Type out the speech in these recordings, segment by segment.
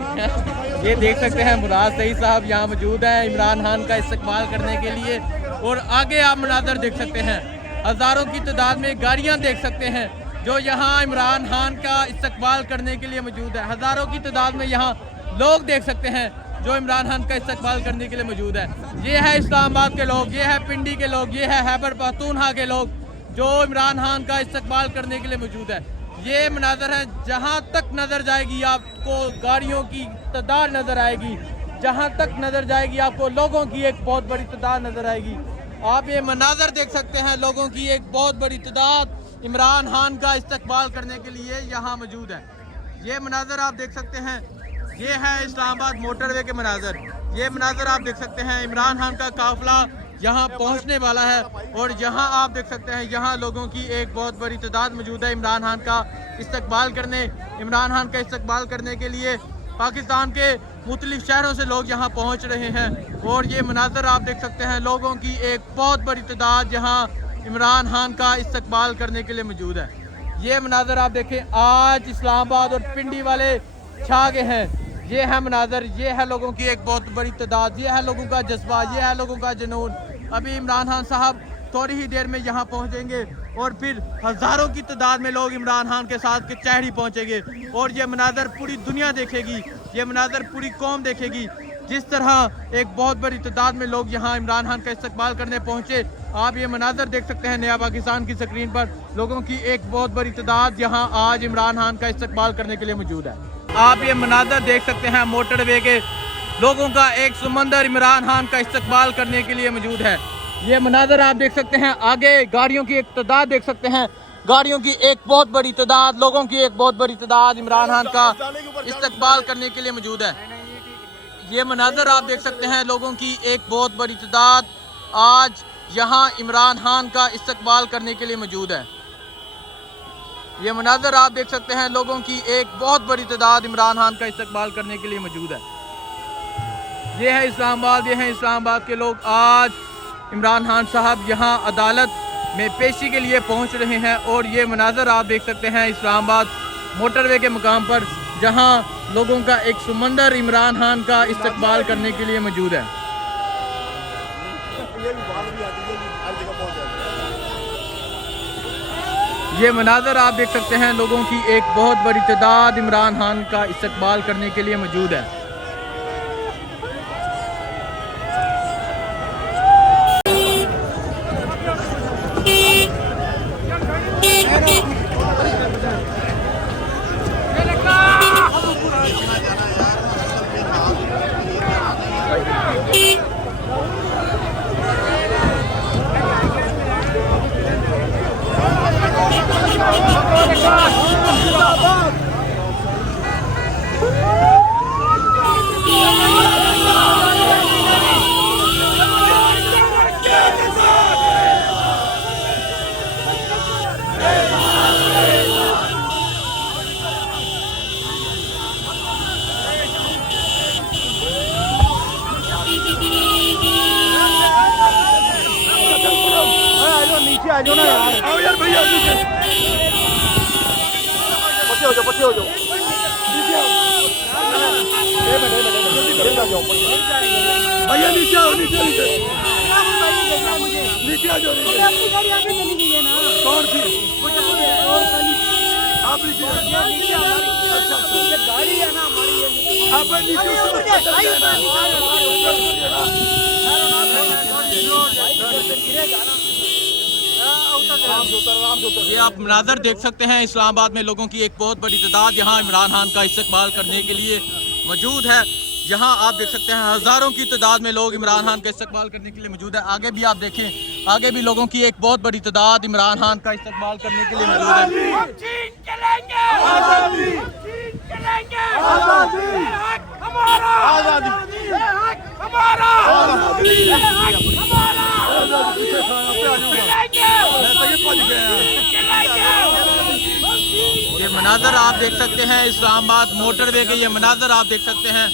ये देख सकते हैं मुराद सईद साहब यहाँ मौजूद है इमरान खान का इस्तकबाल करने के लिए। और आगे आप मनाजर देख सकते हैं, हज़ारों की तादाद में गाड़ियाँ देख सकते हैं जो यहाँ इमरान खान का इस्तकबाल करने के लिए मौजूद है। हज़ारों की तादाद में यहाँ लोग देख सकते हैं जो इमरान खान का इस्तकबाल करने के लिए मौजूद है। ये है इस्लामाबाद के लोग, ये है पिंडी के लोग, ये है खैबर पख्तूनख्वा के लोग जो इमरान खान का इस्तकबाल करने के लिए मौजूद है। ये मनाजर है, जहाँ तक नज़र जाएगी आपको गाड़ियों की तादाद नज़र आएगी, जहाँ तक नज़र जाएगी आपको लोगों की एक बहुत बड़ी तादाद नज़र आएगी। आप ये मनाजर देख सकते हैं, लोगों की एक बहुत बड़ी तादाद इमरान खान का इस्तकबाल करने के लिए यहाँ मौजूद है। ये मनाजर आप देख सकते हैं, ये है इस्लामाबाद मोटरवे के मनाजर। ये मनाजर आप देख सकते हैं, इमरान खान का काफिला यहाँ पहुँचने वाला है और यहाँ आप देख सकते हैं यहाँ लोगों की एक बहुत बड़ी तादाद मौजूद है इमरान खान का इस्तकबाल करने। इमरान खान का इस्तकबाल करने के लिए पाकिस्तान के मुख्तलिफ शहरों से लोग यहाँ पहुँच रहे हैं और ये मनाजर आप देख सकते हैं, लोगों की एक बहुत बड़ी तादाद यहाँ इमरान खान का इस्तकबाल करने के लिए मौजूद है। ये मनाजर आप देखें, आज इस्लामाबाद और पिंडी वाले छा गए हैं। ये है मनाजर, ये है लोगों की एक बहुत बड़ी तादाद, ये है लोगों का जज्बा, ये है लोगों का जुनून। अभी इमरान खान साहब थोड़ी ही देर में यहाँ पहुँचेंगे और फिर हज़ारों की तादाद में लोग इमरान खान के साथ कचहरी पहुँचेंगे और ये मनाजर पूरी दुनिया देखेगी, ये मनाजर पूरी कौम देखेगी। जिस तरह एक बहुत बड़ी तादाद में लोग यहाँ इमरान खान का इस्तकबाल करने पहुँचे, आप ये मनाजर देख सकते हैं नया पाकिस्तान की स्क्रीन पर। लोगों की एक बहुत बड़ी तादाद यहाँ आज इमरान खान का इस्तकबाल करने के लिए मौजूद है। आप ये मनाजर देख सकते हैं, मोटरवे के लोगों का एक समंदर इमरान खान का इस्तकबाल करने के लिए मौजूद है। ये मनाजर आप देख सकते हैं, आगे गाड़ियों की एक तादाद देख सकते हैं, गाड़ियों की एक बहुत बड़ी तादाद, लोगों की एक बहुत बड़ी तादाद इमरान खान का इस्तकबाल करने के लिए मौजूद है। ये मनाजर आप देख सकते हैं, लोगों की एक बहुत बड़ी तादाद आज यहाँ इमरान खान का इस्तकबाल करने के लिए मौजूद है। ये मनाजर आप देख सकते हैं, लोगों की एक बहुत बड़ी तादाद इमरान खान का इस्तकबाल करने के लिए मौजूद है। ये है इस्लामाबाद, ये है इस्लामाबाद के लोग। आज इमरान खान साहब यहाँ अदालत में पेशी के लिए पहुँच रहे हैं और ये मनाजर आप देख सकते हैं इस्लामाबाद मोटरवे के मुकाम पर, जहाँ लोगों का एक समंदर इमरान खान का इस्तकबाल करने के लिए मौजूद है। ये मनाजर आप देख सकते हैं, लोगों की एक बहुत बड़ी तादाद इमरान खान का इस्तकबाल करने के लिए मौजूद है। नीचे आ जाओ ना यार, आओ यार भैया नीचे, पीछे हो जाओ, पीछे हो जाओ, नीचे आओ, जल्दी आ जाओ भैया, नीचे आओ, नीचे नीचे नीचे आ जाओ, नीचे अपनी गाड़ी आगे चली गई है ना, कौन सी आप नीचे हमारी, अच्छा ये गाड़ी है ना हमारी, आप नीचे ये आप मनाजर देख सकते हैं, इस्लामाबाद में लोगों की एक बहुत बड़ी तादाद यहाँ इमरान खान का इस्तकबाल करने के लिए मौजूद है। यहाँ आप देख सकते हैं, हज़ारों की तादाद में लोग इमरान खान का इस्तकबाल करने के लिए मौजूद है। आगे भी आप देखें, आगे भी लोगों की एक बहुत बड़ी तादाद इमरान खान का इस्तकबाल करने के लिए मौजूद ये मनाजर आप देख सकते हैं, इस्लामाबाद मोटरवे के ये मनाजर आप देख सकते हैं,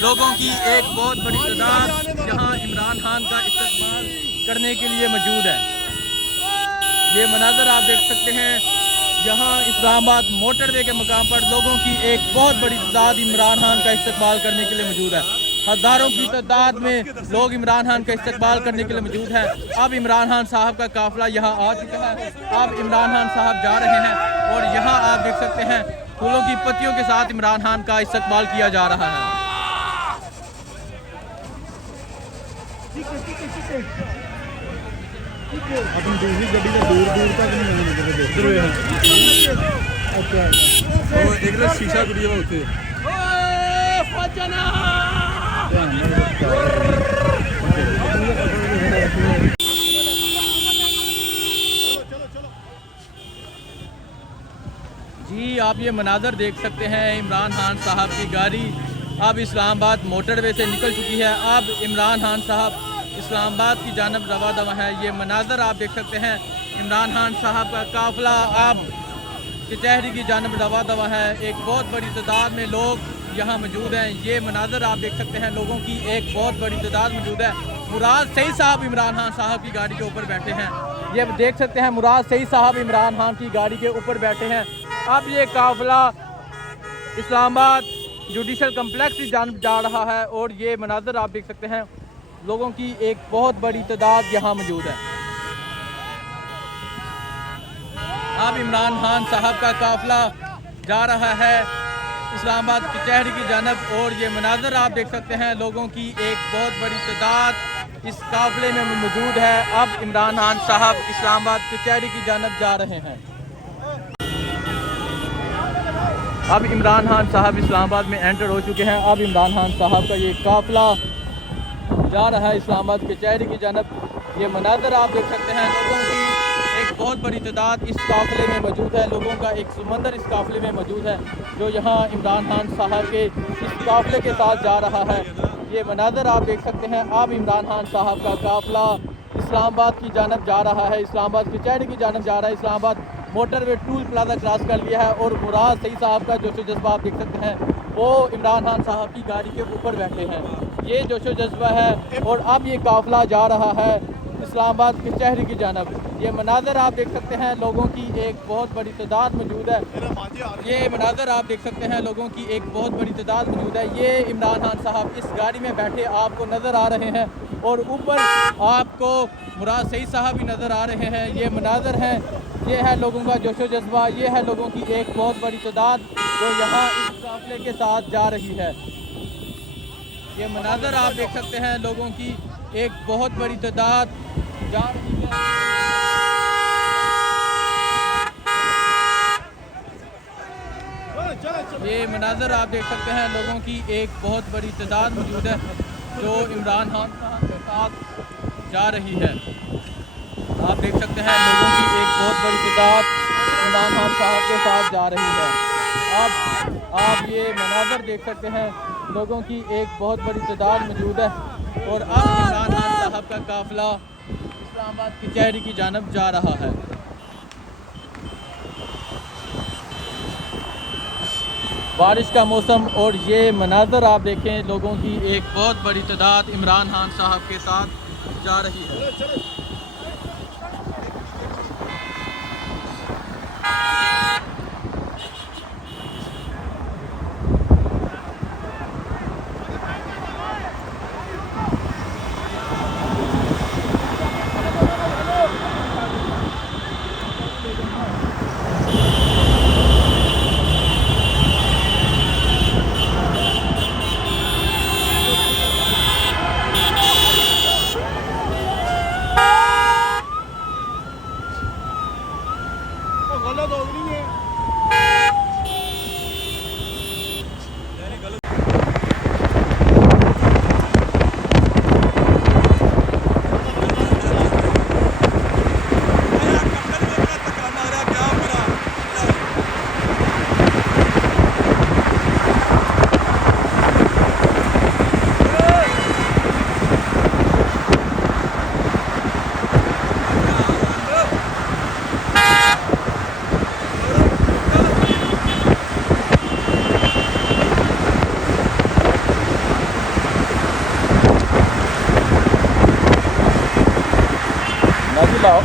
लोगों की एक बहुत बड़ी तादाद यहाँ इमरान खान का इस्तकबाल करने के लिए मौजूद है। ये मनाजर आप देख सकते हैं, यहाँ इस्लामाबाद मोटरवे के मकाम पर लोगों की एक बहुत बड़ी तादाद इमरान खान का इस्तकबाल करने के लिए मौजूद है। हज़ारों की तादाद में लोग इमरान खान का इस्तकबाल करने के लिए मौजूद हैं। अब इमरान खान साहब का काफिला यहाँ आ चुका है। अब इमरान खान साहब जा रहे हैं और यहाँ आप देख सकते हैं फूलों की पत्तियों के साथ इमरान खान का इस्तकबाल किया जा रहा है। अपनी दूसरी गड्डी का दूर दूर तक नहीं है। अच्छा तो एक ना शीशा टूटी है उसे जी आप ये मनाजर देख सकते हैं। इमरान खान साहब की गाड़ी अब इस्लामाबाद मोटरवे से निकल चुकी है। अब इमरान खान साहब इस्लामाबाद की जानब रवा दवा है। ये मनाजर आप देख सकते हैं। इमरान खान साहब का काफिला अब कचहरी की जानब रवा दवा है। एक बहुत बड़ी तादाद में लोग यहाँ मौजूद हैं। ये मनाजर आप देख सकते हैं। लोगों की एक बहुत बड़ी तादाद मौजूद है। मुराद सईद साहब इमरान खान साहब की गाड़ी के ऊपर बैठे हैं। ये देख सकते हैं मुराद सईद साहब इमरान खान की गाड़ी के ऊपर बैठे हैं। अब ये काफिला इस्लामाबाद जुडिशल कम्प्लेक्स की जानब जा रहा है और ये मनाजर आप देख सकते हैं। लोगों की एक बहुत बड़ी तादाद यहाँ मौजूद है। अब इमरान खान साहब का काफिला जा रहा है इस्लामाबाद कचहरी की जानब और ये मनाजर आप देख सकते हैं। लोगों की एक बहुत बड़ी तादाद इस काफिले में मौजूद है। अब इमरान खान साहब इस्लामाबाद कचहरी की जानब जा रहे हैं। अब इमरान खान साहब इस्लामाबाद में एंटर हो चुके हैं। अब इमरान खान साहब का ये काफिला जा रहा है इस्लामाबाद कचहरी की जानब। ये मनाजर आप देख सकते हैं। लोगों की एक बहुत बड़ी तादाद इस काफिले में मौजूद है। लोगों का एक समंदर इस काफिले में मौजूद है जो यहाँ इमरान खान साहब के इस काफिले के साथ जा रहा है। ये मनाजर आप देख सकते हैं। अब इमरान खान साहब का काफिला इस्लामाबाद की जानब जा रहा है। इस्लामाबाद कचहरी की जानब जा रहा है। Islamabad motorway toll plaza cross कर लिया है और मुराद सईद साहब का जोशो जज्बा आप देख सकते हैं। वो इमरान खान साहब की गाड़ी के ऊपर बैठे हैं। ये जोशो जज्बा है और अब ये काफिला जा रहा है इस्लामाबाद कचहरी की जानब। ये मनाजर आप देख सकते हैं। लोगों की एक बहुत बड़ी तादाद मौजूद है। ये मनाजर आप देख सकते हैं। लोगों की एक बहुत बड़ी तादाद मौजूद है। ये इमरान खान साहब इस गाड़ी में बैठे आपको नज़र आ रहे हैं और ऊपर आपको मुराद सईद साहब भी नज़र आ रहे हैं। ये मनाजर हैं। ये है लोगों का जोशो जज्बा। ये है लोगों की एक बहुत बड़ी तादाद जो यहाँ इस काफिले के साथ जा रही है। ये मनाजर आप देख सकते हैं। लोगों की एक बहुत बड़ी तादाद जा रही है। ये मनाजर आप देख सकते हैं। लोगों की एक बहुत बड़ी तादाद मौजूद है जो इमरान खान साहब के साथ जा रही है। आप देख सकते हैं लोगों की एक बहुत बड़ी तादाद इमरान खान साहब के साथ जा रही है। अब आप ये मनाजर देख सकते हैं। लोगों की एक बहुत बड़ी तादाद मौजूद है और अब इमरान खान साहब का काफिला इस्लामाबाद कचहरी की जानब जा रहा है। बारिश का मौसम और ये मनाजर आप देखें। लोगों की एक बहुत बड़ी तादाद इमरान खान साहब के साथ जा रही है। गलत हो रही है। लाओ।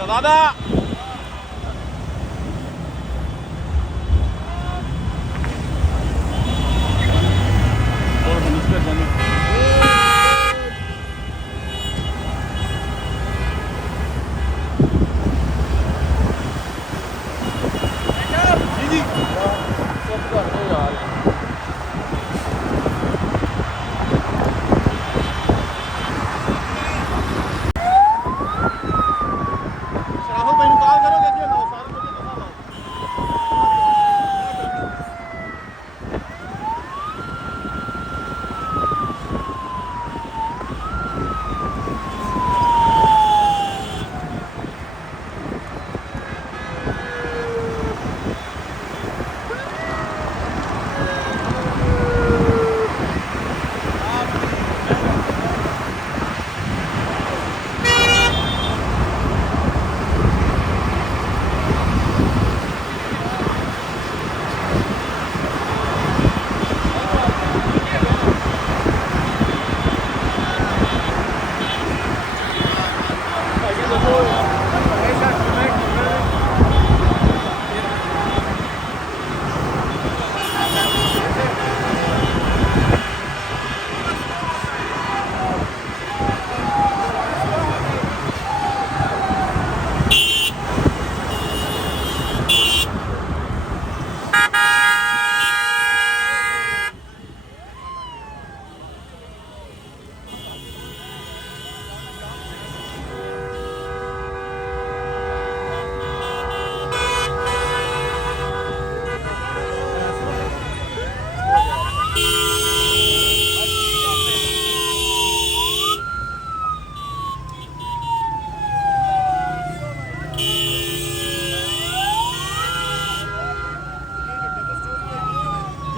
शहजादा राहुल भाई कॉल करोगे जी लो सारे मुझे दिखा लो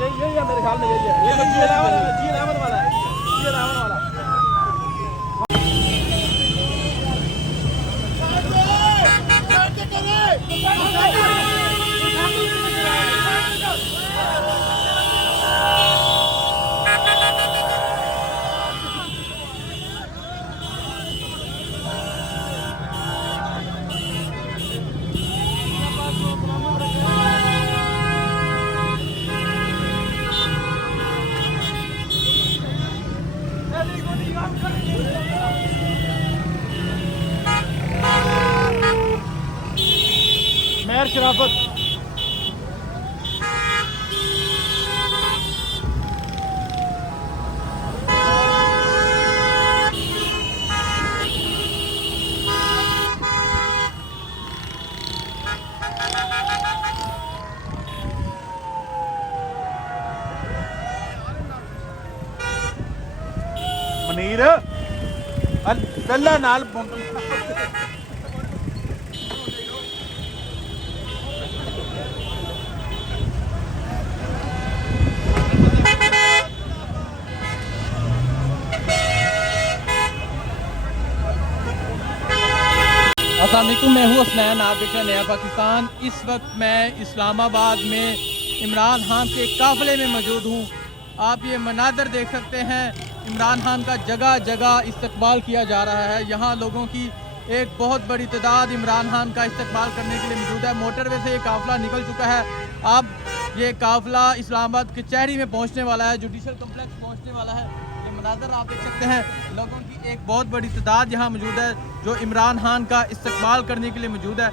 यही है मेरे ख्याल में यही है ये तो जी11 वाला है जी11 वाला मेहर शराफत मनीर गल्ला नाल अस्सलाम वालेकुम, मैं हूँ हसनैन, आप देख रहे हैं नया पाकिस्तान। इस वक्त मैं इस्लामाबाद में इमरान खान के काफ़िले में मौजूद हूँ। आप ये मनाज़र देख सकते हैं, इमरान खान का जगह जगह इस्तकबाल किया जा रहा है। यहाँ लोगों की एक बहुत बड़ी तादाद इमरान खान का इस्तकबाल करने के लिए मौजूद है। मोटरवे से ये काफ़िला निकल चुका है। अब ये काफ़िला इस्लामाबाद कचहरी में पहुँचने वाला है, जुडिशल कम्प्लेक्स पहुँचने वाला है। मनाज़र आप देख सकते हैं, लोगों की एक बहुत बड़ी तादाद यहाँ मौजूद है जो इमरान खान का इस्तकबाल करने के लिए मौजूद है।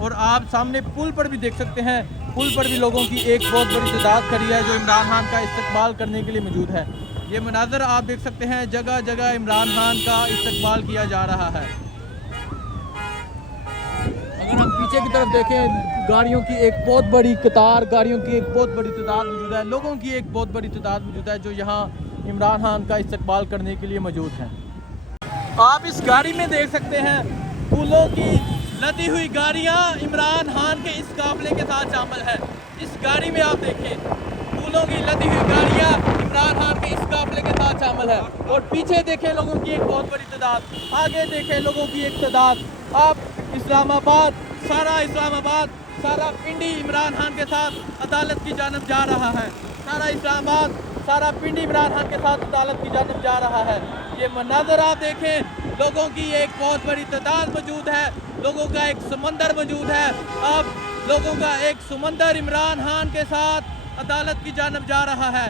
और आप सामने पुल पर भी देख सकते हैं, पुल पर भी लोगों की एक बहुत बड़ी तादाद खड़ी है जो इमरान खान का इस्तकबाल करने के लिए मौजूद है। ये मनाज़र आप देख सकते हैं, जगह जगह इमरान खान का इस्तकबाल किया जा रहा है। अगर हम पीछे की तरफ देखें, गाड़ियों की एक बहुत बड़ी कतार, गाड़ियों की एक बहुत बड़ी तादाद मौजूद है, लोगों की एक बहुत बड़ी तादाद मौजूद है जो यहाँ इमरान खान का इस्तकबाल करने के लिए मौजूद हैं। आप इस गाड़ी में देख सकते हैं, फूलों की लदी हुई गाड़ियां इमरान खान के इस काफिले के साथ शामिल है। इस गाड़ी में आप देखें, फूलों की लदी हुई गाड़ियां इमरान खान के इस काफिले के साथ शामिल है। और पीछे देखें लोगों की एक बहुत बड़ी तादाद, आगे देखें लोगों की एक तादाद। आप इस्लामाबाद, सारा पिंडी इमरान खान के साथ अदालत की जानब जा रहा है। सारा इस्लामाबाद, सारा पिंडी इमरान खान के साथ अदालत की जानब जा रहा है। ये मनाज़र आप देखें, लोगों की एक बहुत बड़ी तादाद मौजूद है, लोगों का एक समंदर मौजूद है। अब लोगों का एक समंदर इमरान खान के साथ अदालत की जानब जा रहा है।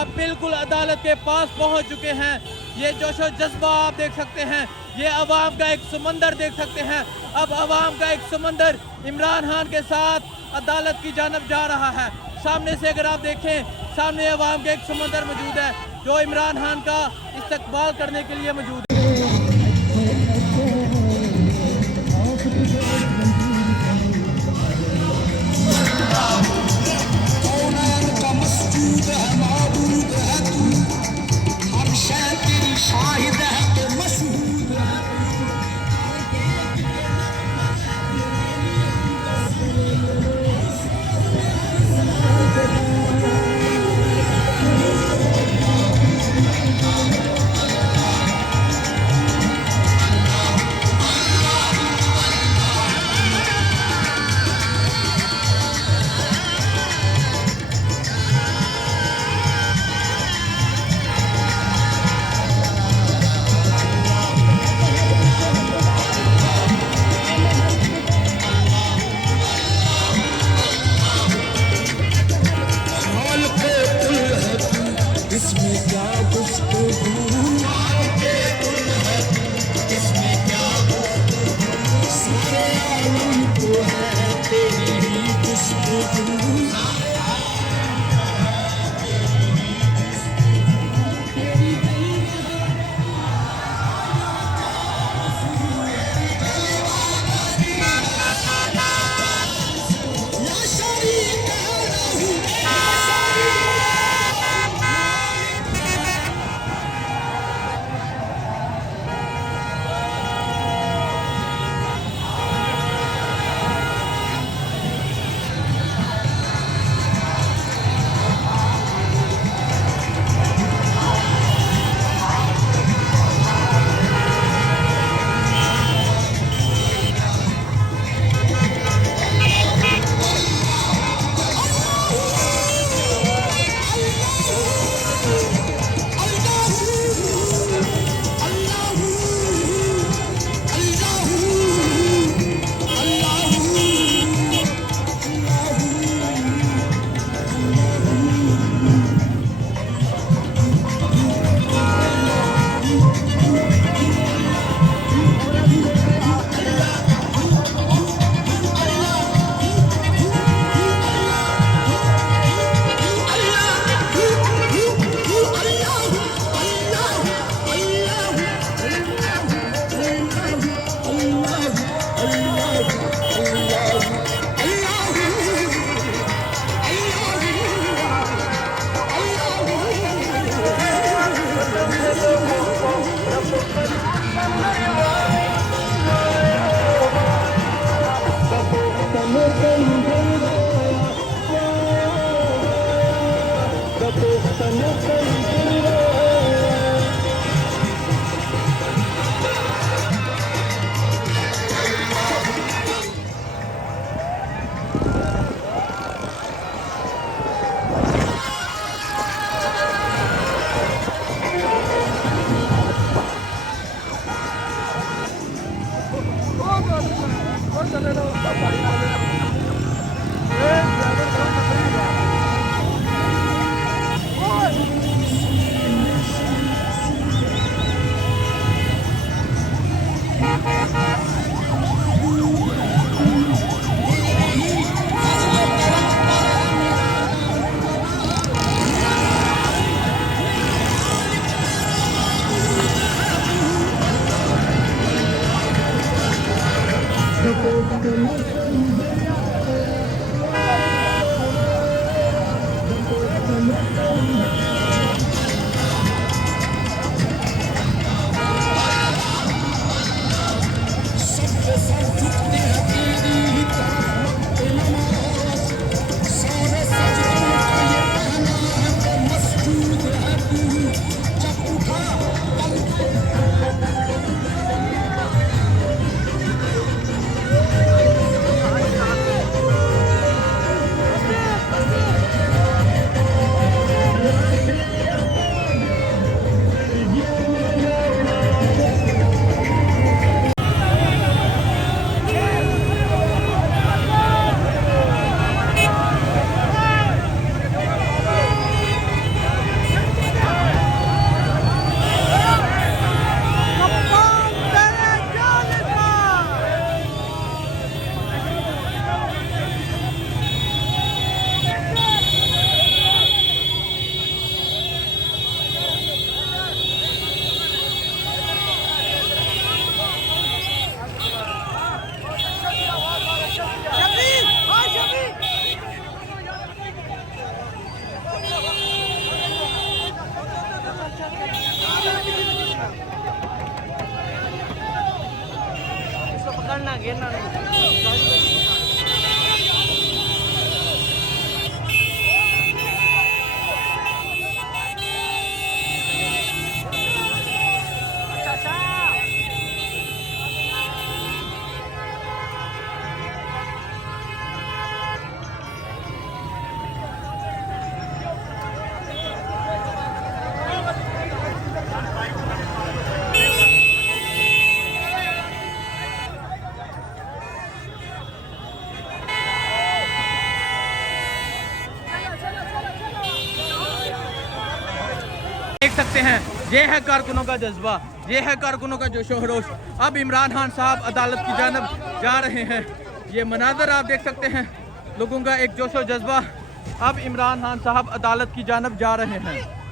अब बिल्कुल अदालत के पास पहुंच चुके हैं। ये जोशो जज्बा आप देख सकते हैं, ये अवाम का एक समंदर देख सकते हैं। अब अवाम का एक समंदर इमरान खान के साथ अदालत की जानब जा रहा है। सामने से अगर आप देखें, सामने अवाम का एक समंदर मौजूद है जो इमरान खान का इस्तकबाल करने के लिए मौजूद है। देख सकते हैं, ये है कारकुनों का जज्बा, ये है कारकुनों का जोशो खरोश। अब इमरान खान साहब अदालत की जानब जा रहे हैं। ये मनाजर आप देख सकते हैं, लोगों का एक जोशो जज्बा। अब इमरान खान साहब अदालत की जानब जा रहे हैं।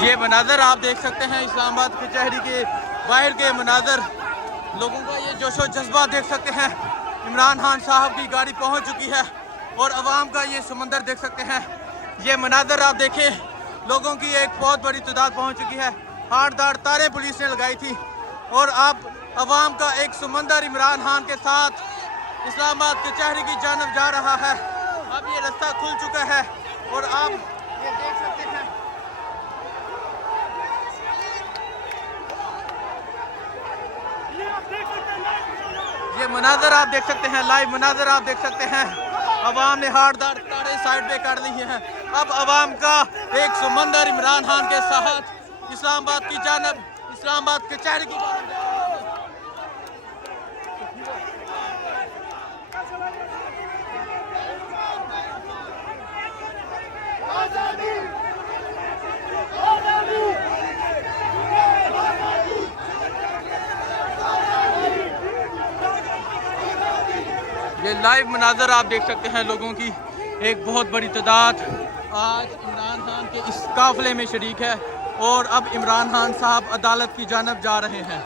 ये मनाजर आप देख सकते हैं इस्लामाबाद कचहरी के बाहर के मनाजर, लोगों का ये जोशो जज्बा देख सकते हैं। इमरान खान साहब की गाड़ी पहुंच चुकी है और अवाम का ये समंदर देख सकते हैं। ये मनाजर आप देखें, लोगों की एक बहुत बड़ी तादाद पहुंच चुकी है। हारदार तारे पुलिस ने लगाई थी और अब अवाम का एक समंदर इमरान खान के साथ इस्लामाबाद कचहरी की जानब जा रहा है। अब ये रास्ता खुल चुका है और आप ये देख सकते हैं। ये मनाजर आप देख सकते हैं, लाइव मनाजर आप देख सकते हैं। अवाम ने हारदार तारे साइड पे कर ली हैं। अब अवाम का एक समंदर इमरान खान के साथ इस्लामाबाद की जानब, इस्लामाबाद कचहरी की जानब। ये लाइव मनाजर आप देख सकते हैं, लोगों की एक बहुत बड़ी तादाद आज इमरान खान के इस काफिले में शरीक है और अब इमरान खान साहब अदालत की जानब जा रहे हैं।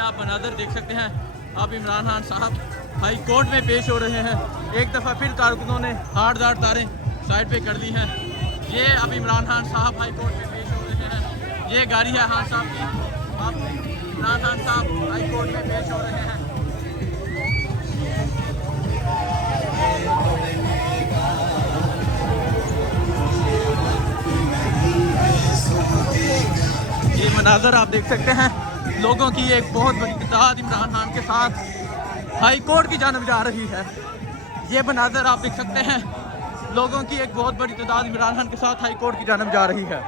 आप मनाजर देख सकते हैं। अब इमरान खान साहब हाई कोर्ट में पेश हो रहे हैं। एक दफ़ा फिर कारकुनों ने हारदार तारें साइड पे कर ली हैं। ये अब इमरान खान साहब हाई कोर्ट में पेश हो रहे हैं। ये गाड़ी है खान साहब की। अब इमरान खान साहब हाई कोर्ट में पेश हो रहे हैं। ये मनाजर आप देख सकते हैं, लोगों की एक बहुत बड़ी तादाद इमरान खान के साथ हाई कोर्ट की जानब जा रही है। ये मनाजर आप देख सकते हैं, लोगों की एक बहुत बड़ी तादाद इमरान खान के साथ हाई कोर्ट की जानब जा रही है।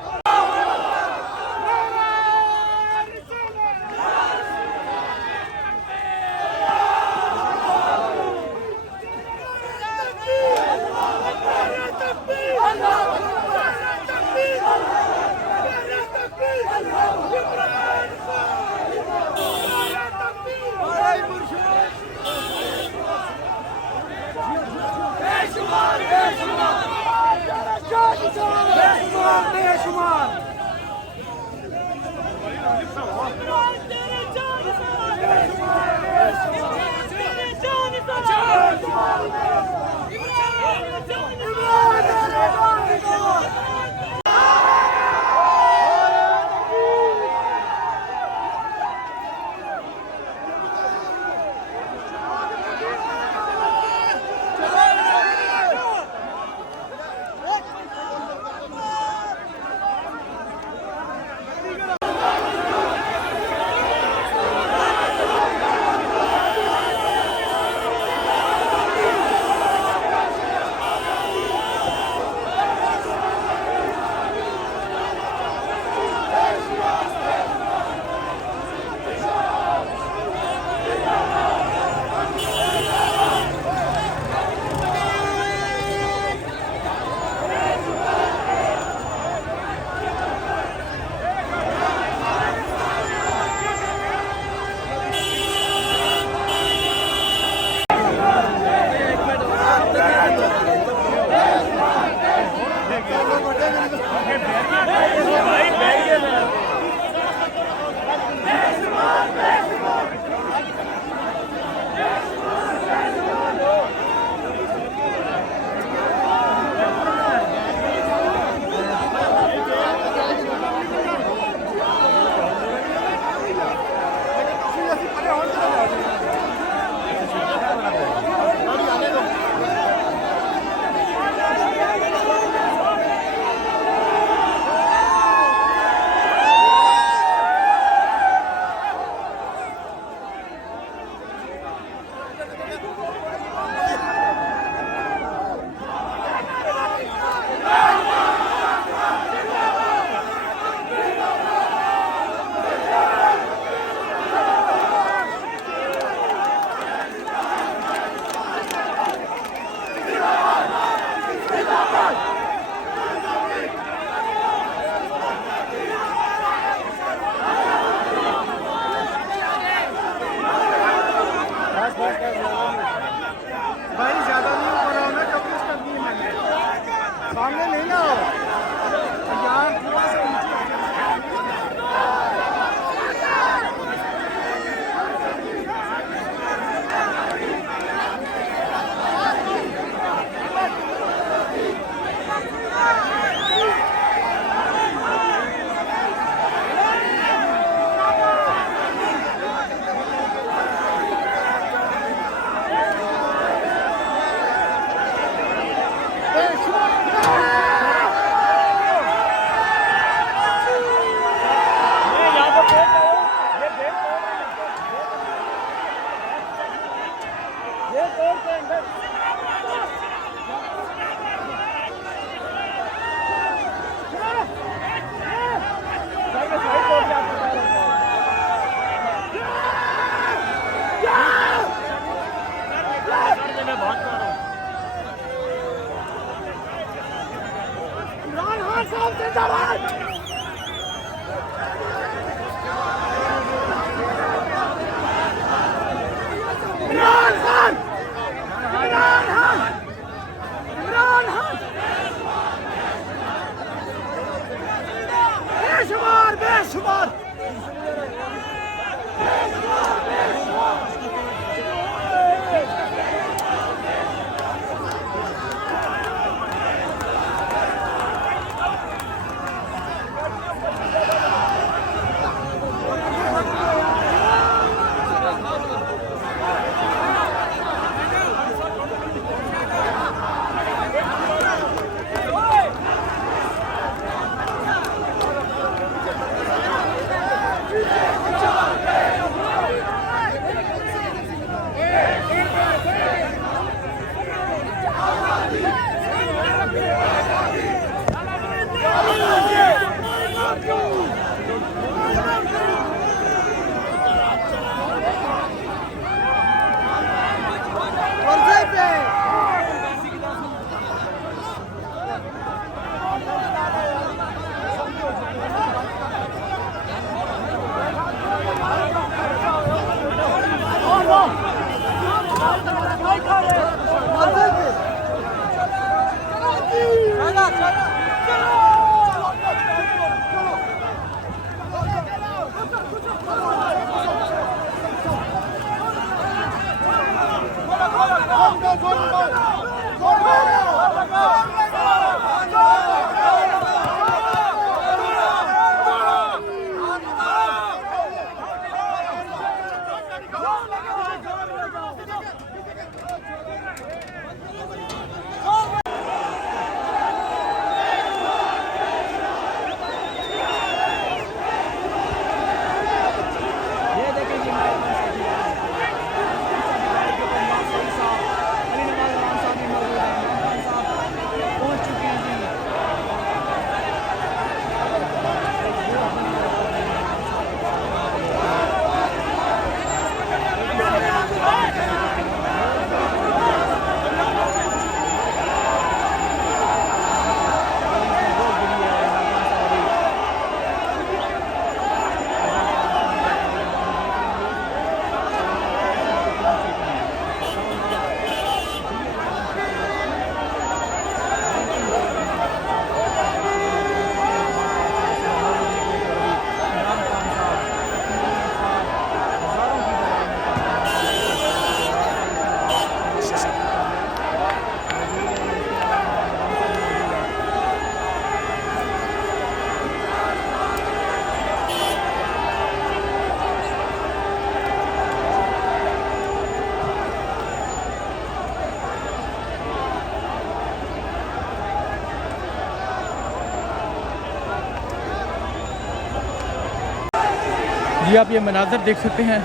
जी आप ये मनाज़र देख सकते हैं,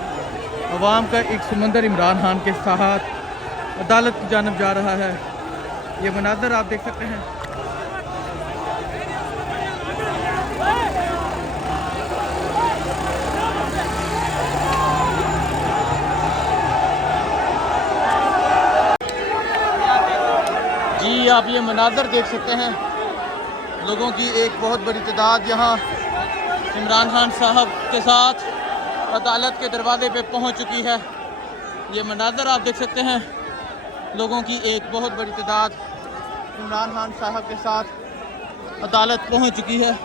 अवाम का एक समंदर इमरान खान के साथ अदालत की जानब जा रहा है। ये मनाज़र आप देख सकते हैं। जी आप ये मनाज़र देख सकते हैं, लोगों की एक बहुत बड़ी तादाद यहाँ इमरान खान साहब के साथ अदालत के दरवाजे पे पहुँच चुकी है। ये मनाज़र आप देख सकते हैं, लोगों की एक बहुत बड़ी तादाद इमरान खान साहब के साथ अदालत पहुँच चुकी है।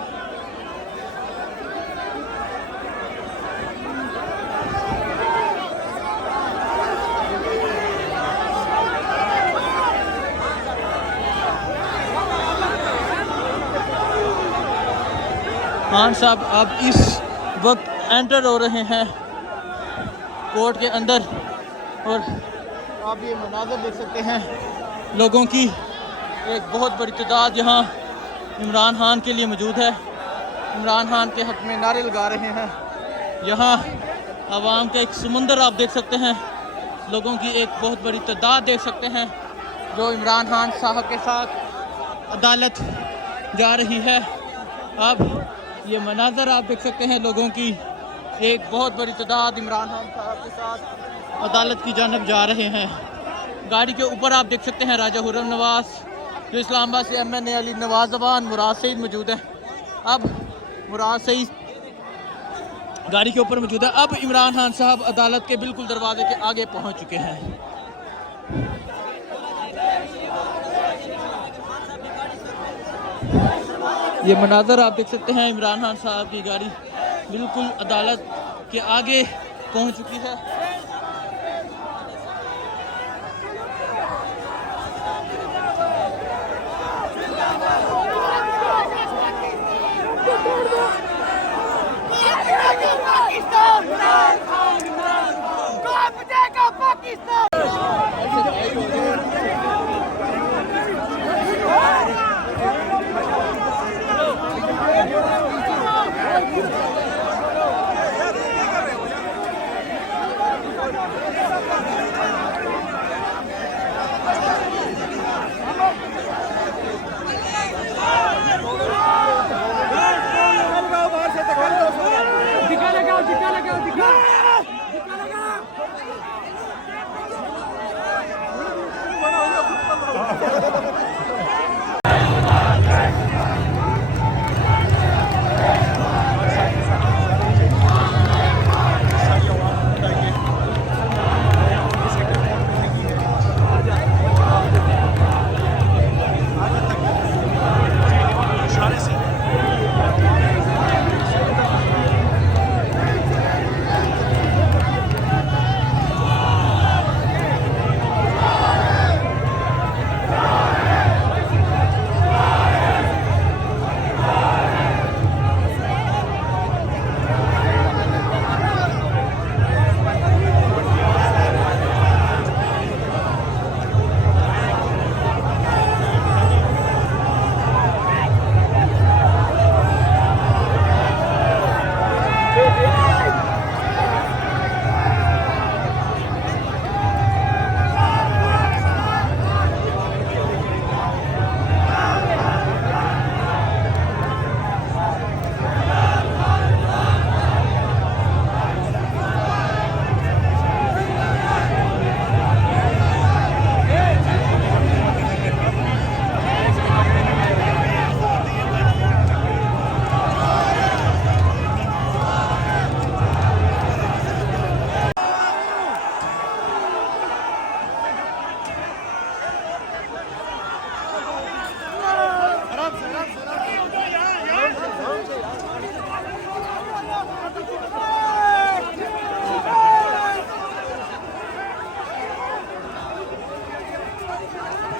खान साहब अब इस वक्त एंटर हो रहे हैं कोर्ट के अंदर, और आप ये मनाज़र देख सकते हैं, लोगों की एक बहुत बड़ी तादाद यहाँ इमरान खान के लिए मौजूद है। इमरान खान के हक़ में नारे लगा रहे हैं। यहाँ आवाम का एक समुंदर आप देख सकते हैं, लोगों की एक बहुत बड़ी तादाद देख सकते हैं जो इमरान खान साहब के साथ अदालत जा रही है। अब ये मनाज़र आप देख सकते हैं, लोगों की एक बहुत बड़ी तादाद इमरान खान साहब के साथ अदालत की जानब जा रहे हैं। गाड़ी के ऊपर आप देख सकते हैं राजा हुर्रम नवाज़, जो इस्लामाबाद से MNA अली नवाज़ जबान मुराद सईद मौजूद है। अब मुराद सईद गाड़ी के ऊपर मौजूद है। अब इमरान खान साहब अदालत के बिल्कुल दरवाजे के आगे पहुंच चुके हैं। ये मनाज़र आप देख सकते हैं, इमरान खान साहब की गाड़ी बिल्कुल अदालत के आगे पहुंच चुकी है।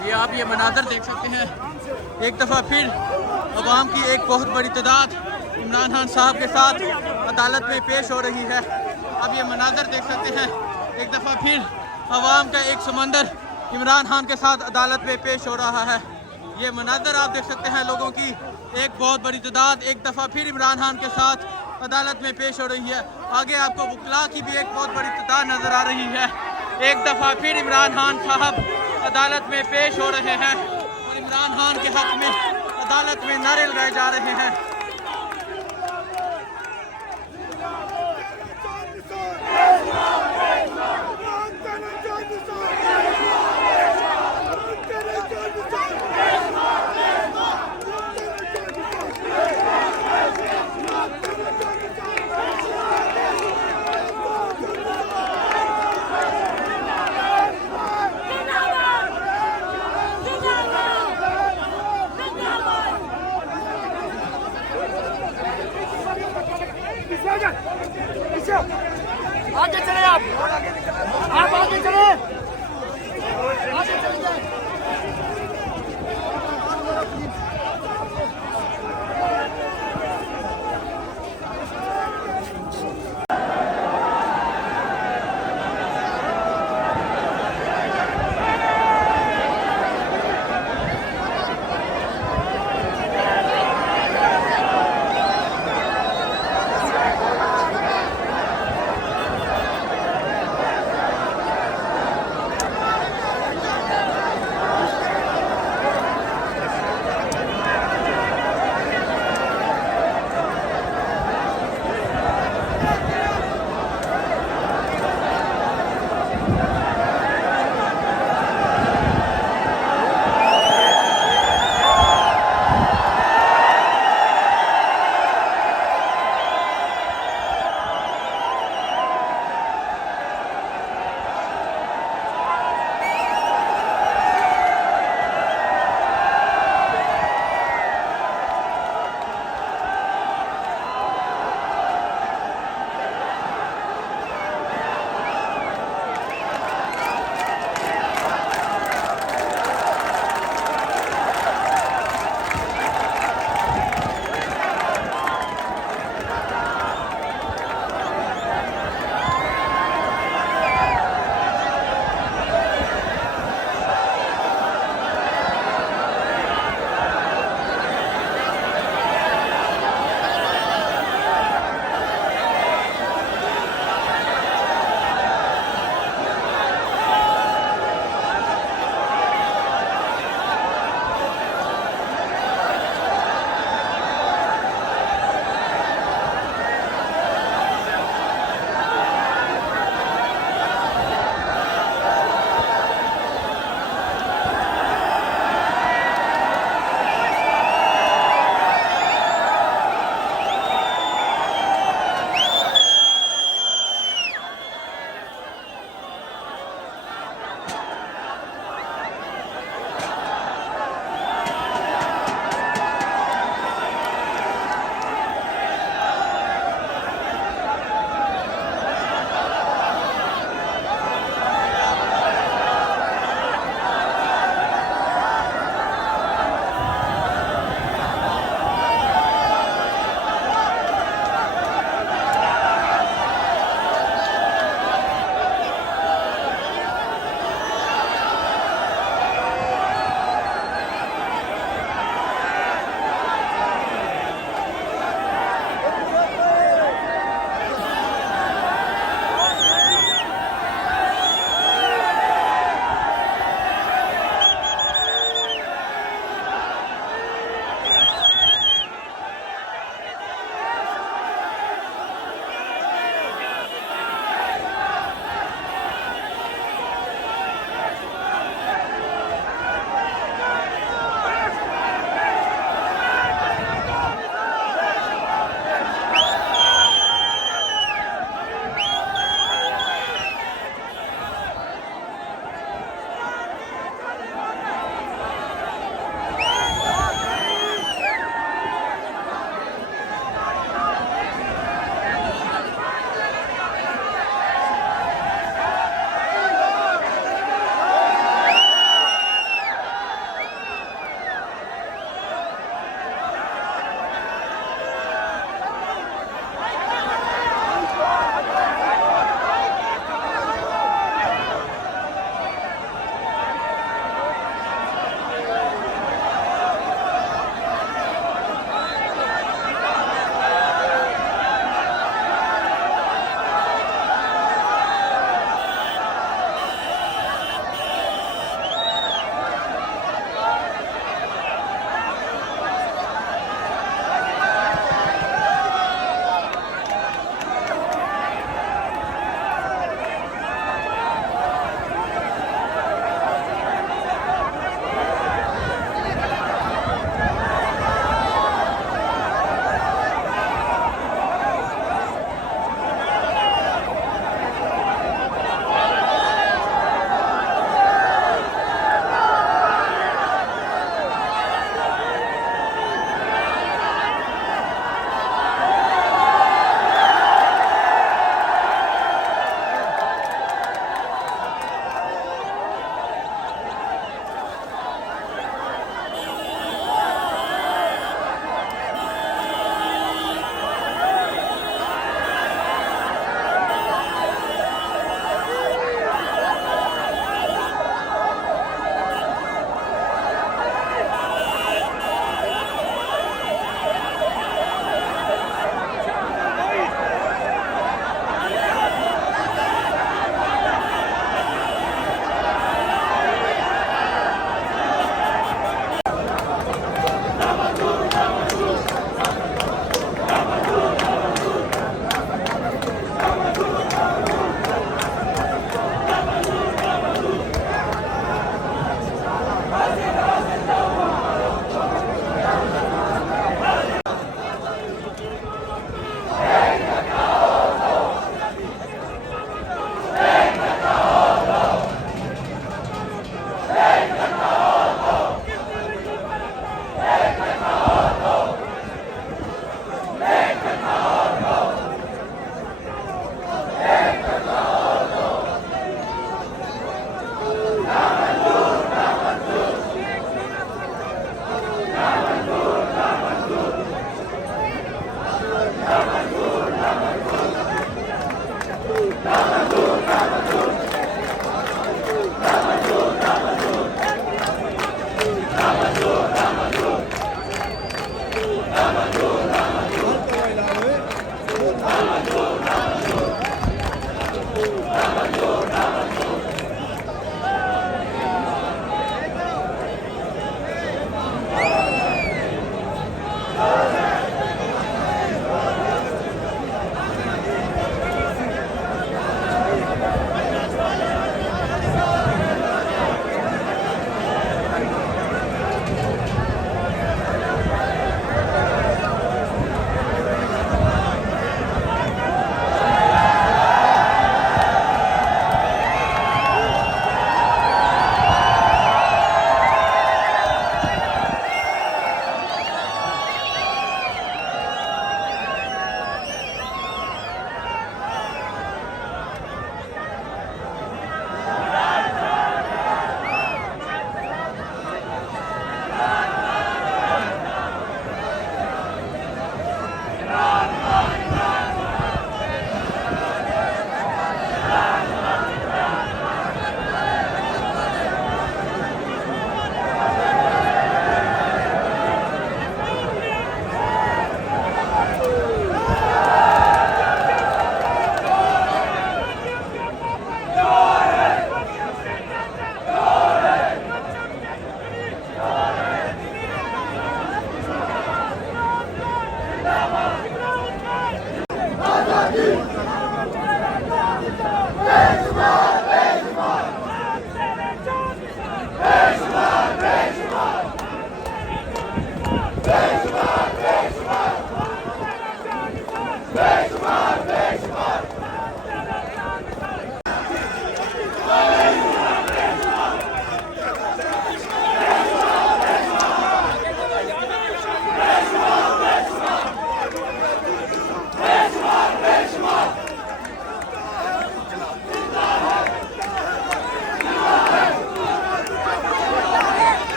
ये आप ये मनाज़र देख सकते हैं, एक दफ़ा फिर अवाम की एक बहुत बड़ी तादाद इमरान खान साहब के साथ अदालत में पेश हो रही है। अब ये मनाज़र देख सकते हैं, एक दफ़ा फिर अवाम का एक समंदर इमरान खान के साथ अदालत में पेश हो रहा है। ये मनाज़र आप देख सकते हैं, लोगों की एक बहुत बड़ी तादाद एक दफ़ा फिर इमरान खान के साथ अदालत में पेश हो रही है। आगे आपको वकला की भी एक बहुत बड़ी तादाद नजर आ रही है। एक दफा फिर इमरान खान साहब अदालत में पेश हो रहे हैं और इमरान खान के हक में अदालत में नारे लगाए जा रहे हैं।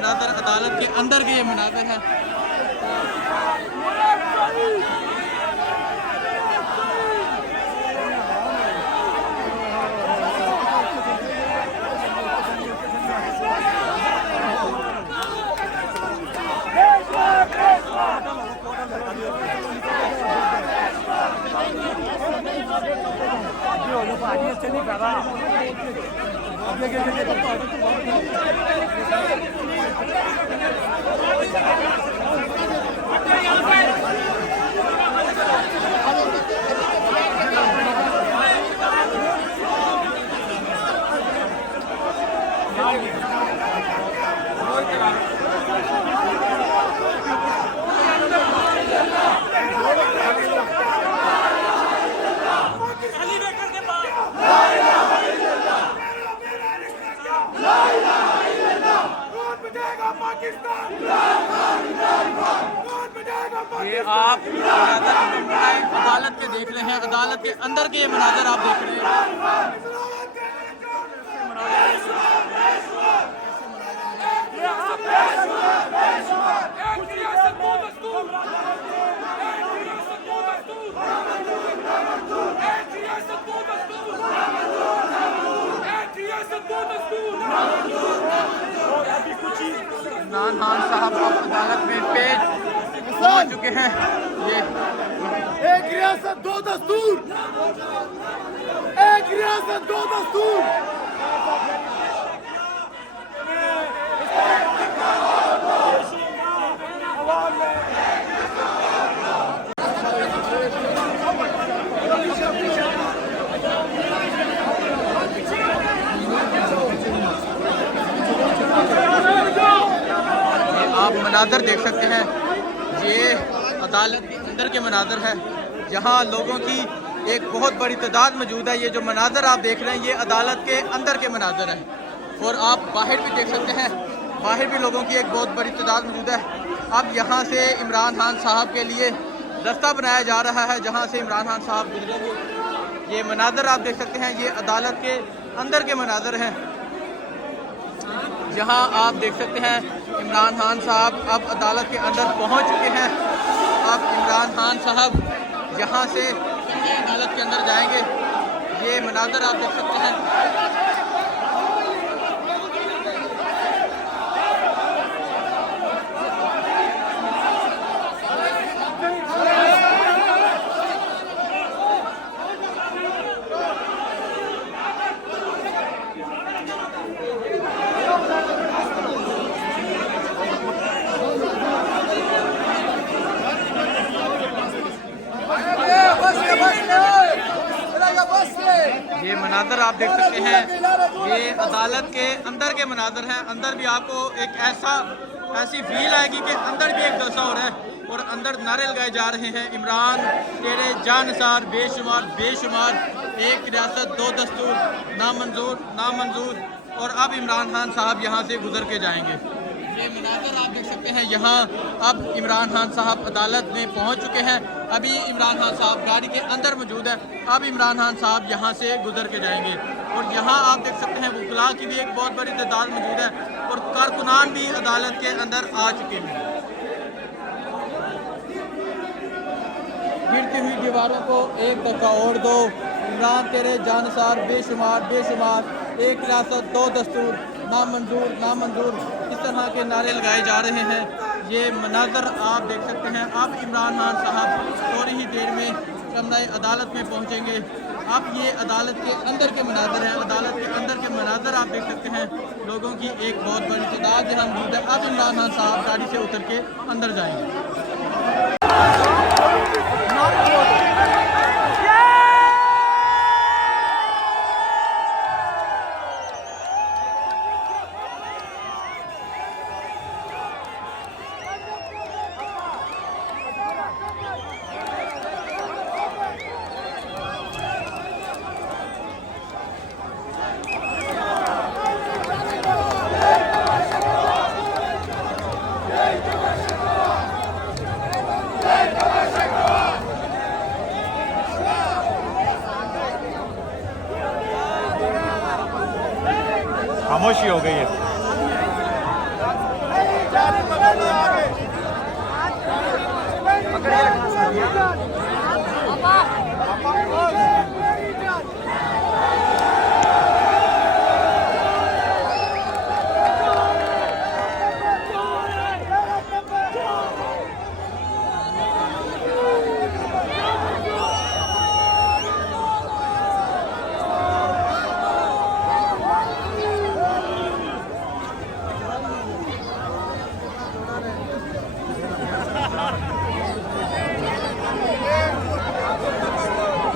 मनाजर अदालत के अंदर के ये मनाजर हैं। ये आप अदालत के देख रहे हैं, अदालत के अंदर के ये मनाजर आप देख रहे हैं। इमरान खान साहब अब अदालत में पेश पहुंच चुके हैं। ये एक रियासत दो दस्तूर, एक रियासत दो दस्तूर। आप मनाजर देख सकते हैं, ये अदालत के अंदर के मनाजर है, जहां लोगों की एक बहुत बड़ी तादाद मौजूद है। ये जो मनाजर आप देख रहे हैं ये अदालत के अंदर के मनाजर हैं। और आप बाहर भी देख सकते हैं, बाहर भी लोगों की एक बहुत बड़ी तादाद मौजूद है। अब यहाँ से इमरान खान साहब के लिए रास्ता बनाया जा रहा है, जहाँ से इमरान खान साहब गुजरेंगे। ये मनाजर आप देख सकते हैं, ये अदालत के अंदर के मनाजर हैं, जहाँ आप देख सकते हैं इमरान खान साहब अब अदालत के अंदर पहुँच चुके हैं। अब इमरान खान साहब यहाँ से अदालत के अंदर जाएंगे। ये मनाजर आप देख सकते हैं। ये मनाजर आप देख सकते हैं, ये अदालत के अंदर के मनाजर हैं। अंदर भी आपको एक ऐसी फील आएगी कि अंदर भी एक जलसा हो रहा है और अंदर नारे लगाए जा रहे हैं, इमरान तेरे जानसार बेशुमार बेशुमार, एक रियासत दो दस्तूर, नामंजूर नामंजूर। और अब इमरान खान साहब यहाँ से गुजर के जाएंगे। ये मनाजर आप देख सकते हैं, यहाँ अब इमरान खान साहब अदालत में पहुँच चुके हैं। अभी इमरान खान साहब गाड़ी के अंदर मौजूद है। अब इमरान खान साहब यहाँ से गुजर के जाएंगे। और यहाँ आप देख सकते हैं वकला की भी एक बहुत बड़ी तादाद मौजूद है और कारकुनान भी अदालत के अंदर आ चुके हैं। गिरती हुई दीवारों को एक धक्का और दो, इमरान तेरे जानसार बेशुमार बेशुमार, एक रियासत दो दस्तूर, नामंजूर नामंजूर, इस तरह के नारे लगाए जा रहे हैं। ये मनाजर आप देख सकते हैं। अब इमरान खान साहब थोड़ी ही देर में कमरे अदालत में पहुंचेंगे। अब ये अदालत के अंदर के मनाजर हैं, अदालत के अंदर के मनाजर आप देख सकते हैं, लोगों की एक बहुत बड़ी तादाद यहाँ मौजूद है। अब इमरान खान साहब गाड़ी से उतर के अंदर जाएंगे। खामोशी हो गई है।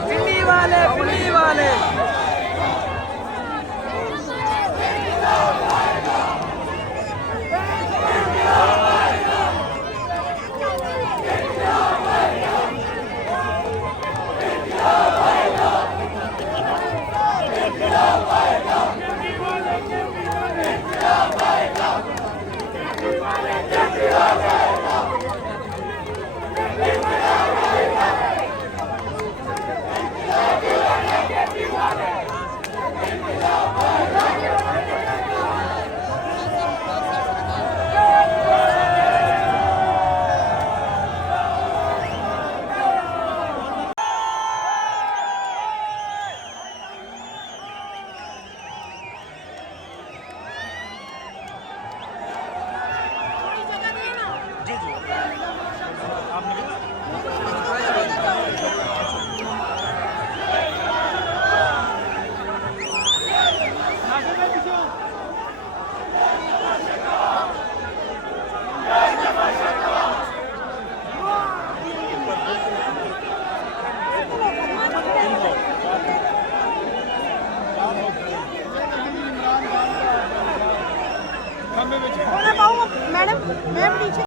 पिंडी वाले पिंडी वाले मैडम मैम नीचे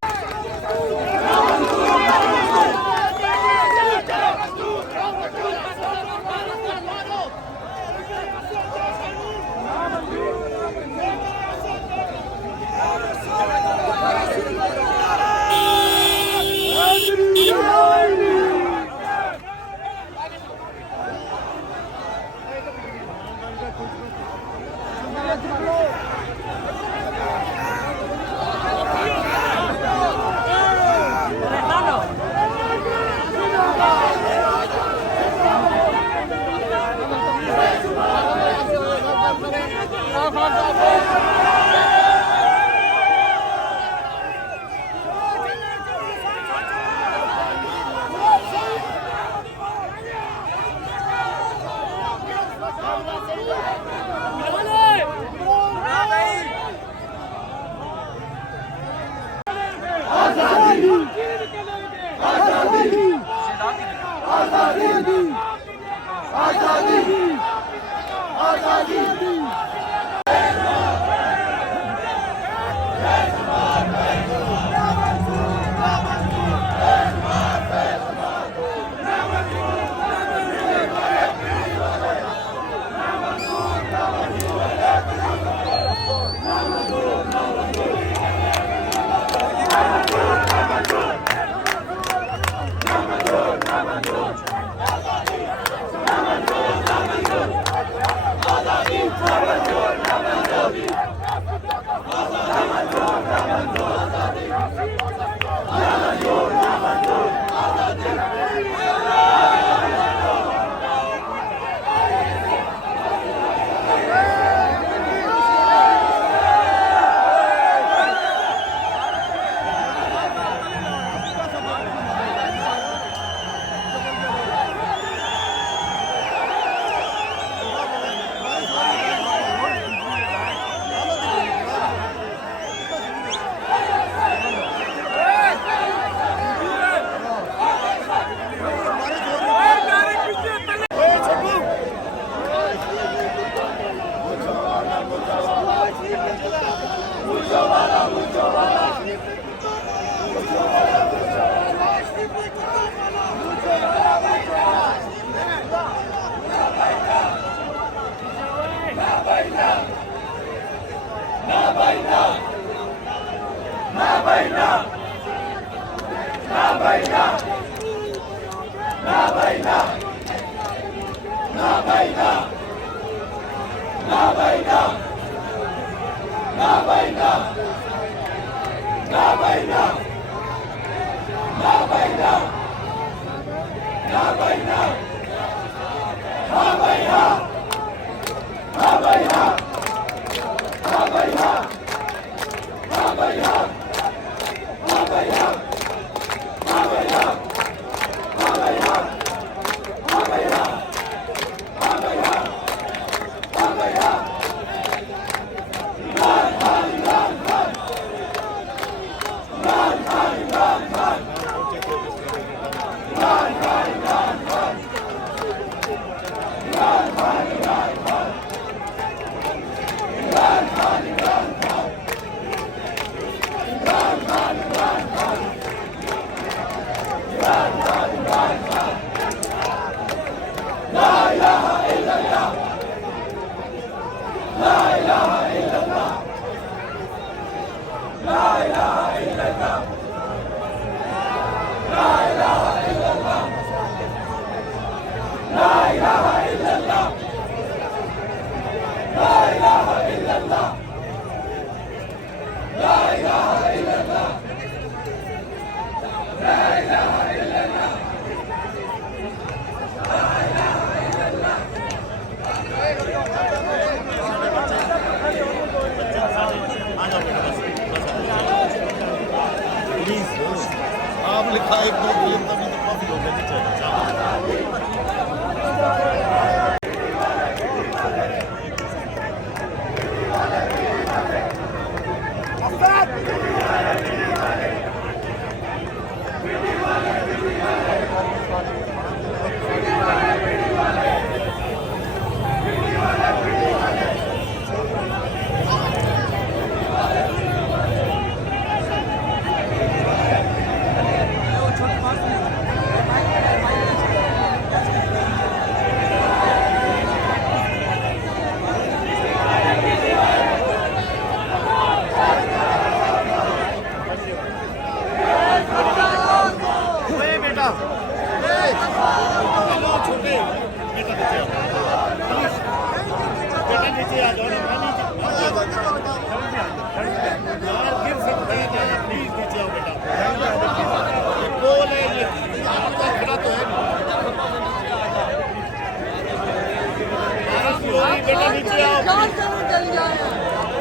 आप लिखा एक दो फिल्म तभी तो काफी हो गया।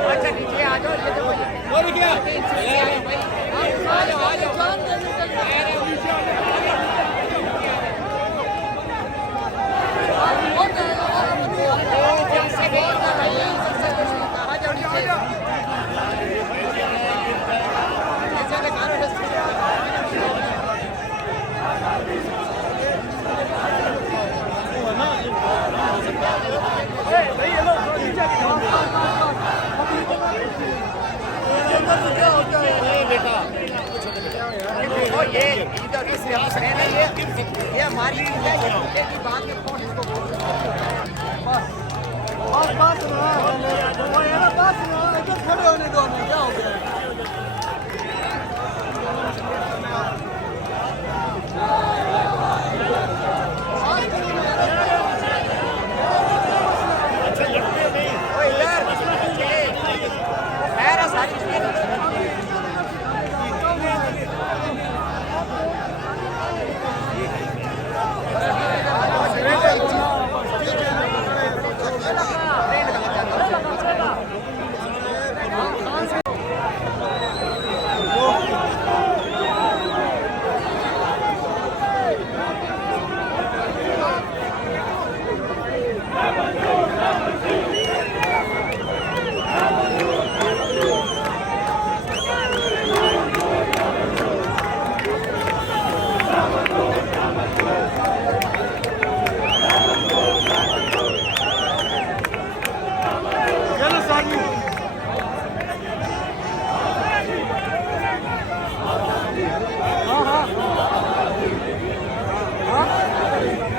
अच्छा नीचे आ जाओ, ये देखो और क्या आ जाओ ये इधर इस यहाँ से ये हमारी है, ये बाद में फोन इसको बस खड़े होने दो, क्या हो गया?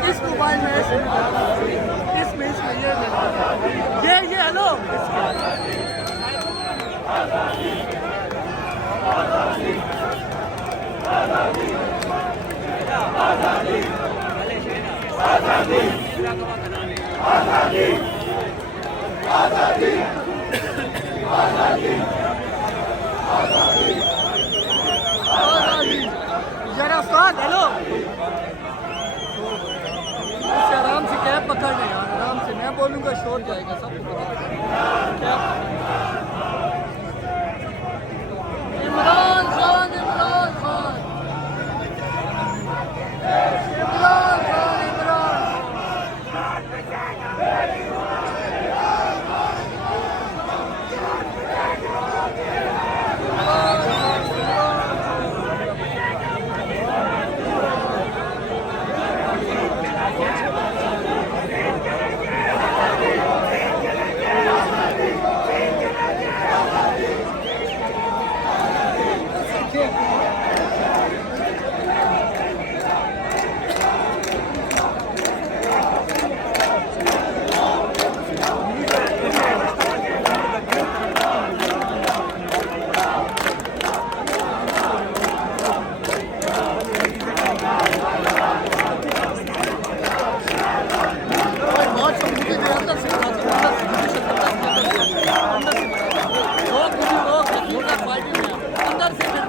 इस मोबाइल में इसमें ये हेलो आजादी बात हेलो आराम से कैब पकड़ ले यार, आराम से। मैं बोलूँगा शोर जाएगा सब।